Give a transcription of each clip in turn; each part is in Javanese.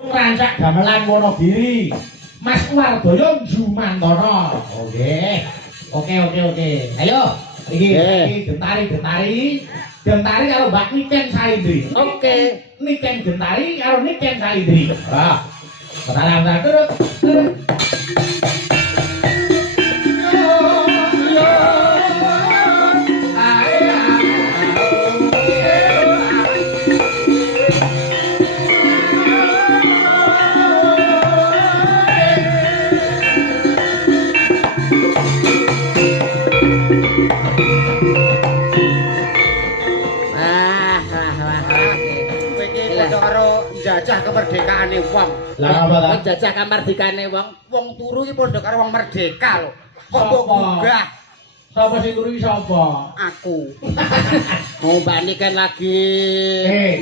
Rancak gamelan Wonogiri. Mas Wardoyo Jumantana. Oke. Oke. Ayo. Iki Gentari karo Mbak Niken Saindri. Oke. Niken Gentari karo Niken Saindri. Ah. Bentar terus. Jajah kemerdekaane wong. Lah apa ta? Jajah kemerdekaane wong. Wong turu iki padha karo wong merdeka lho. Kok mbok gugah? Sapa sing turu iki sapa? Aku. Mau Mbak Nik kan lagi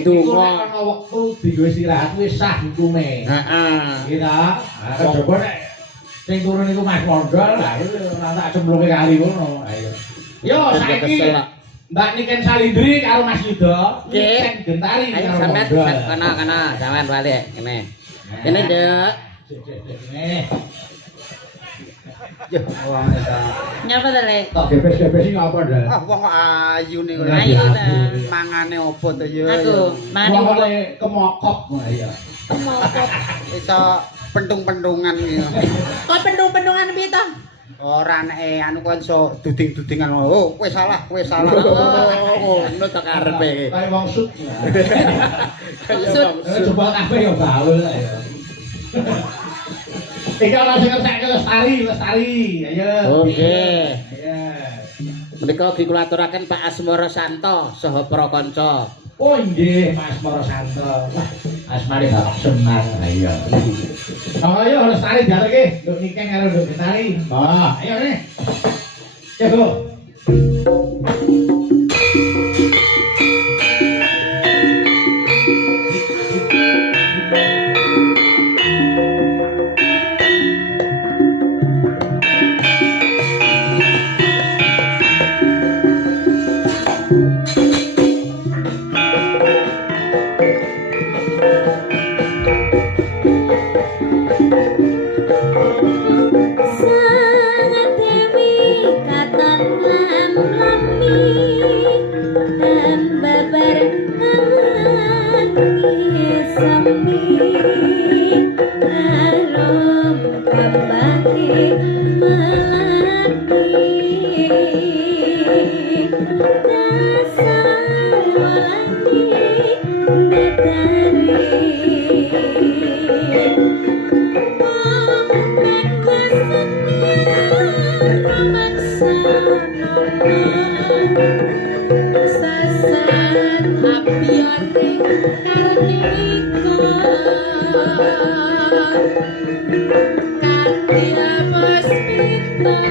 ndonga. Ana wektu dienggo istirahat wis sah hukume. Heeh. Iki ta. Coba nek sing turu niku Mas Mondol, lah ora tak cemplunge kali ngono. Ayo. Yo saiki Mbak Niken Salindri karo Mas Yuda, Niken Gentari karo Mondol. Kana sampean balik kene. Kene, Dek. Nih. Yo, wong eta. Nyapa to, Le? Kok gebes-gebes iki ngapa, Dak? Ah, wong kok ayu niku. Ayu ta. Mangane opo to yo? Aku mani Wong kemokop. Iya. kemokop. Iso pentung-pentungan iki. Kok pendung-pendungan piye to? Ora nek anu kok iso duding-dudingan. Oh, kowe salah. Oh, ngono to karepe. Kayak wong sut. Sut. Coba kabeh yo gaul ya. Iki ana sing ngetek Lestari. Ayo. Oke. Ayo. Menika ugi kula aturaken Pak Asmara Santo saha para kanca. Oh nggih, Mas Moro Santo. Wah, asmane Bapak Semar. Ayo. Ayo Lestari diareke, nduk Niken karo nduk Lestari. Oh, ayo nih. Jago. Sangat dewi katon lam-lami dan babar ngangi sepi arom kembali melati dasar walani datari Sasan apiane karnika kanthi apes pitung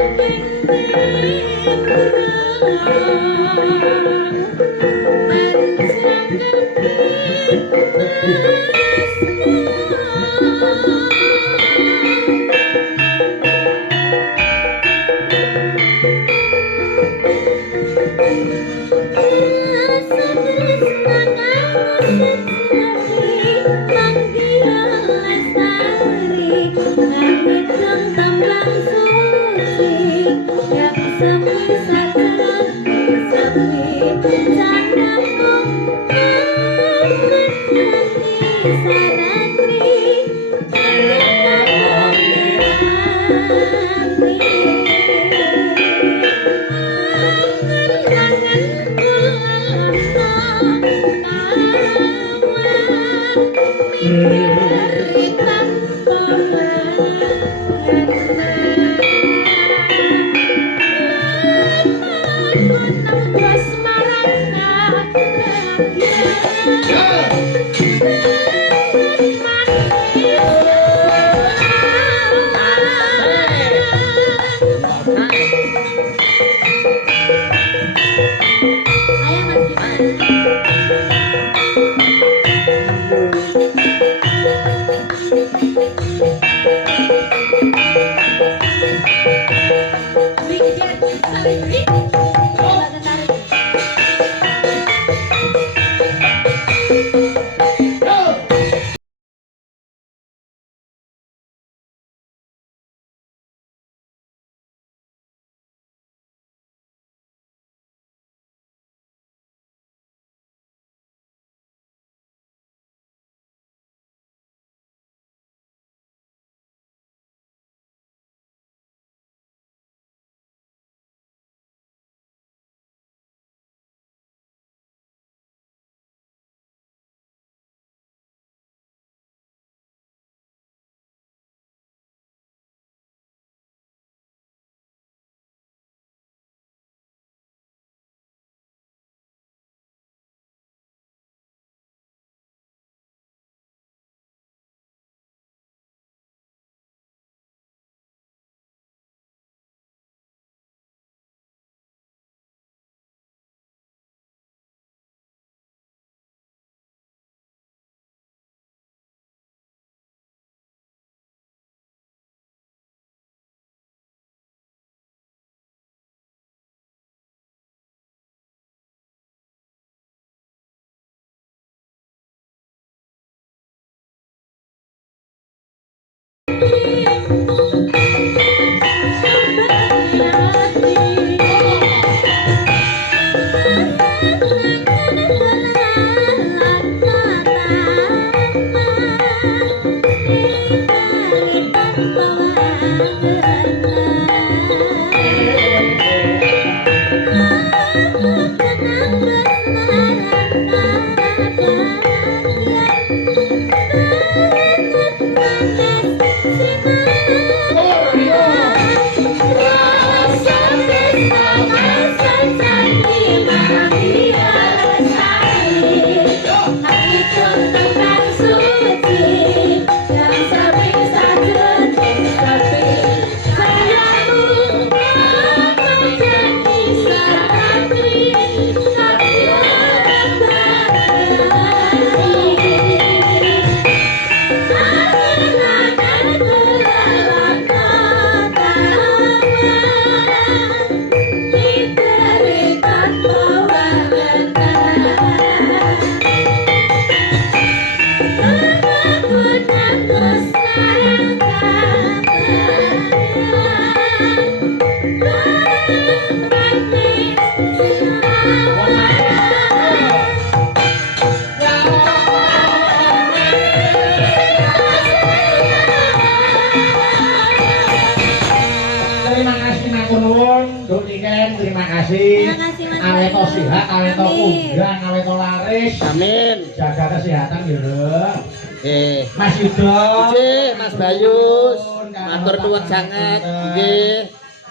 kasih. Terima kasih, Mas Awet to Bayu. sehat, awet to Amin. kondang, awet to laris. Amin. Jaga kesehatan ya, Rek. Nggih. Mas Yudo. Nggih, Mas Bayus. Matur nuwun sanget. Nggih.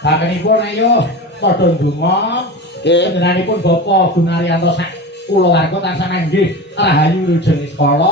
Bakenipun ayo padha ndonga. Nggih. Panjenenganipun Bapak Gunaryanto sak kulawarga tansah nanggih rahayu rujeng sekolah.